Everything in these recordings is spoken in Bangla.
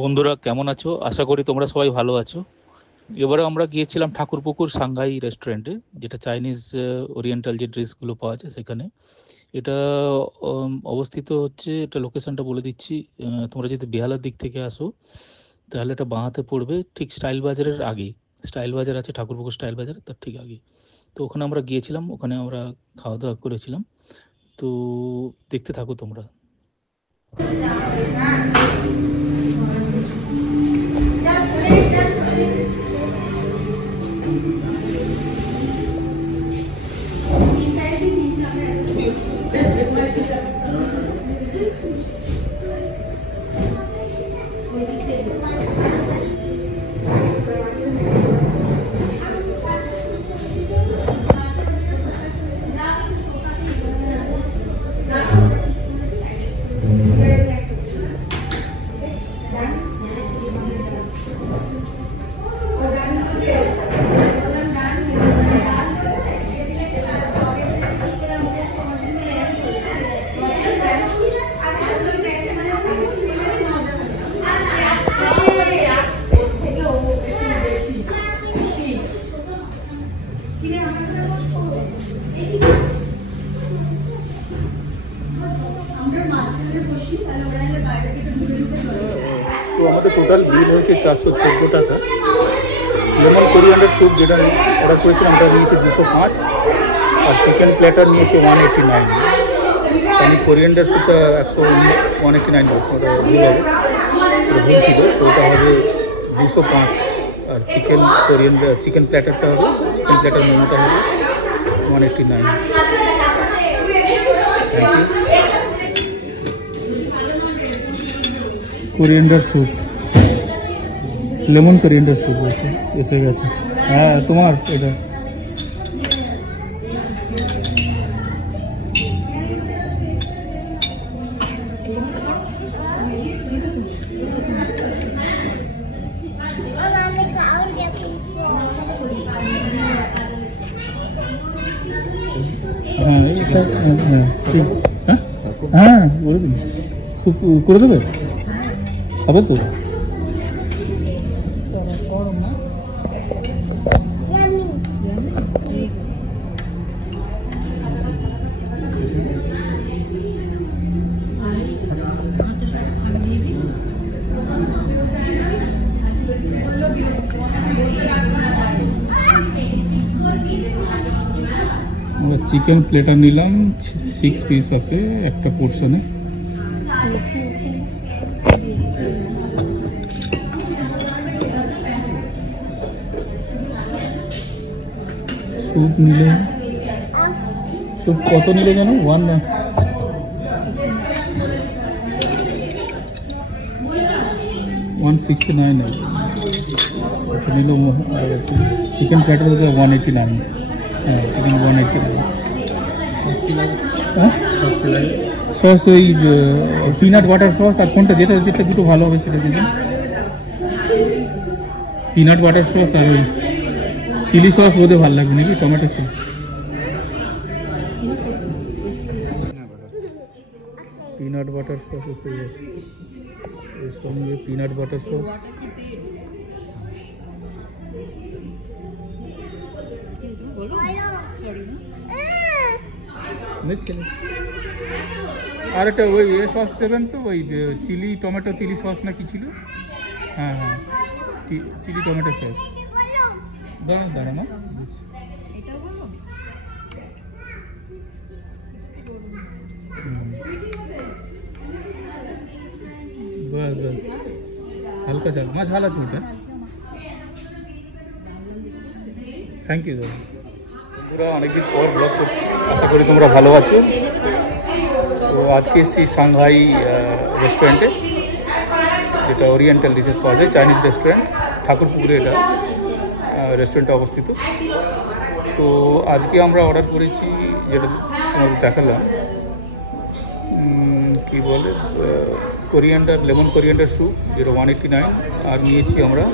বন্ধুরা কেমন আছো? আশা করি তোমরা সবাই ভালো আছো। এবারে আমরা গিয়েছিলাম ঠাকুরপুকুর সাংহাই রেস্টুরেন্টে, যেটা চাইনিজ ওরিয়েন্টাল যে ড্রেসগুলো পাওয়া যায় সেখানে। এটা অবস্থিত হচ্ছে, এটা লোকেশনটা বলে দিচ্ছি। তোমরা যদি বেহালার দিক থেকে আসো তাহলে এটা বাঁহাতে পড়বে, ঠিক স্টাইল বাজারের আগেই। স্টাইল বাজার আছে, ঠাকুরপুকুর স্টাইল বাজার, তার ঠিক আগে। তো ওখানে আমরা গিয়েছিলাম, ওখানে আমরা খাওয়া দাওয়া করেছিলাম। তো দেখতে থাকো তোমরা। তো আমাদের টোটাল বিল হয়েছে 414 টাকা। লেমন কোরিয়ান্ডার স্যুপ যেটা অর্ডার করেছিলাম ওটা নিয়েছে 205, আর চিকেন প্ল্যাটার নিয়েছে 189। আমি কোরিয়ান্ডার স্যুপটা 189 বলছি, ওটা ভুল হবে, ওটা ভুল ছিল। তো ওটা হবে 205, আর চিকেন প্ল্যাটারটা হবে, চিকেন প্ল্যাটার মোমোটা হবে 189। Thank you. Coriander soup, lemon coriander soup এসে গেছে। হ্যাঁ, তোমার এটা হ্যাঁ এটা হ্যাঁ ঠিক। হ্যাঁ হ্যাঁ করে দিন, করে দেবে, হবে তো। আমরা চিকেন প্লেটার নিলাম, 6 পিস আছে একটা পোর্শনে। স্যুপ নিলে, স্যুপ কত নিলে জানো? 169 নিল। চিকেন প্লেটার হচ্ছে 189। হ্যাঁ, চিকেন 189। সস ওই পিনাট বাটার সস, আর কোনটা যেটা যেটা দুটো ভালো হবে সেটা দিবেন। পিনাট বাটার সস আর ওই চিলি সস বোধহয় ভালো লাগবে নাকি, tomato chilli. Peanut butter sauce এসে গেছে, এর সঙ্গে পিনাট বাটার সস। নিচ্ছেন আর একটা ওই সস দেবেন তো, ওই চিলি টমেটো চিলি সস না কি ছিল? হ্যাঁ হ্যাঁ, চিলি টমেটো সস। দাঁড়ানো, बस बस हल्का ঝাল, না ঝাল আছে ওটা। থ্যাংক ইউ দাদা। বন্ধুরা, অনেকদিন পর ব্লগ করছি, আশা করি তোমরা ভালো আছো। তো আজকে এসেছি সাংহাই রেস্টুরেন্টে, যেটা ওরিয়েন্টাল ডিশেস পাওয়া যায়, চাইনিজ রেস্টুরেন্ট। ঠাকুরপুকুরে এটা রেস্টুরেন্টটা অবস্থিত। তো আজকে আমরা অর্ডার করেছি, যেটা তোমাদের দেখালাম, কি বলে, লেমন কোরিয়ান্ডার স্যুপ, যেটা 189, আর নিয়েছি আমরা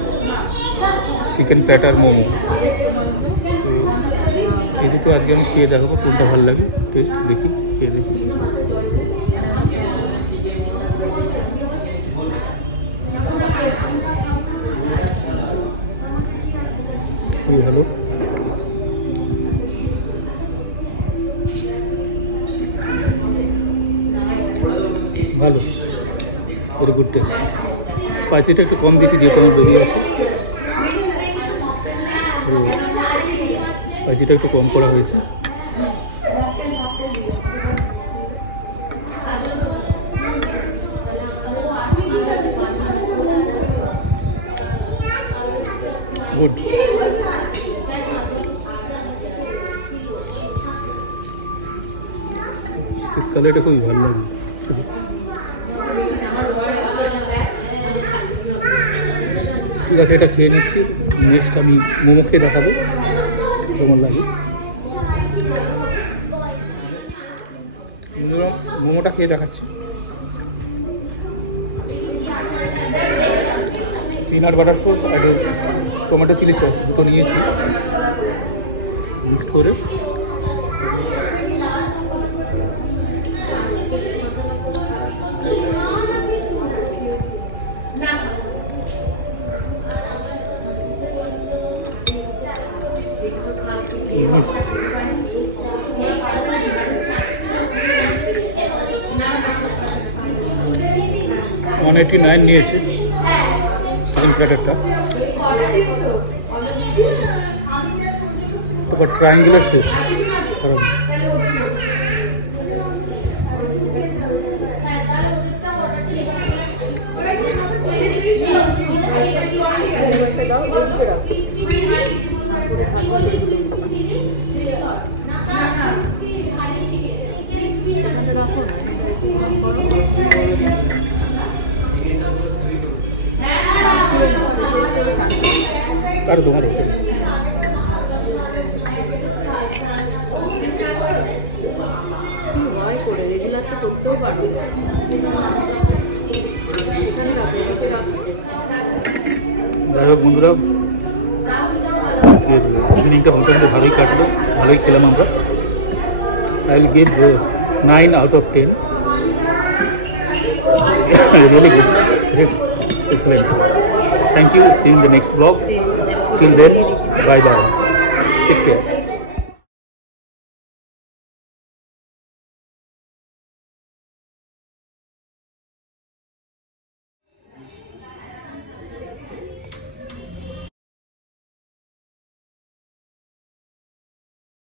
চিকেন প্ল্যাটার মোমো। তো এই দুটো আজকে আমি খেয়ে দেখাবো কোনটা ভালো লাগে, টেস্ট দেখি, খেয়ে দেখি। খুবই ভালো। ভালো, ভেরি গুড টেস্ট। স্পাইসিটা একটু কম দিয়েছি যেহেতু আমার বেবি আছে, তো স্পাইসিটা একটু কম করা হয়েছে। গুড। শীতকালে এটা খুবই ভালো লাগে। ঠিক আছে, এটা খেয়ে নিচ্ছি। নেক্সট আমি মোমো খেয়ে দেখাবো কেমন লাগে। মোমোটা খেয়ে দেখাচ্ছি। পিনাট বাটার সস আর টমেটো চিলি সস দুটো নিয়েছি, মিক্সড করে। $189 নিয়েছে চিকেন প্ল্যাটারটা। তারপর ট্রায়াঙ্গুলার শেপ, কারণ আর তোমার ওকে করে রেগুলার তো করতেও পারবে। যাই হোক বন্ধুরা, আজকের ইভিনিংটা মোটামুটি ভালোই কাটলো, ভালোই খেলাম আমরা। I will give 9 out of 10. Really good, great, excellent. Thank you. See you in the next vlog. Till then, bye bye. Take care.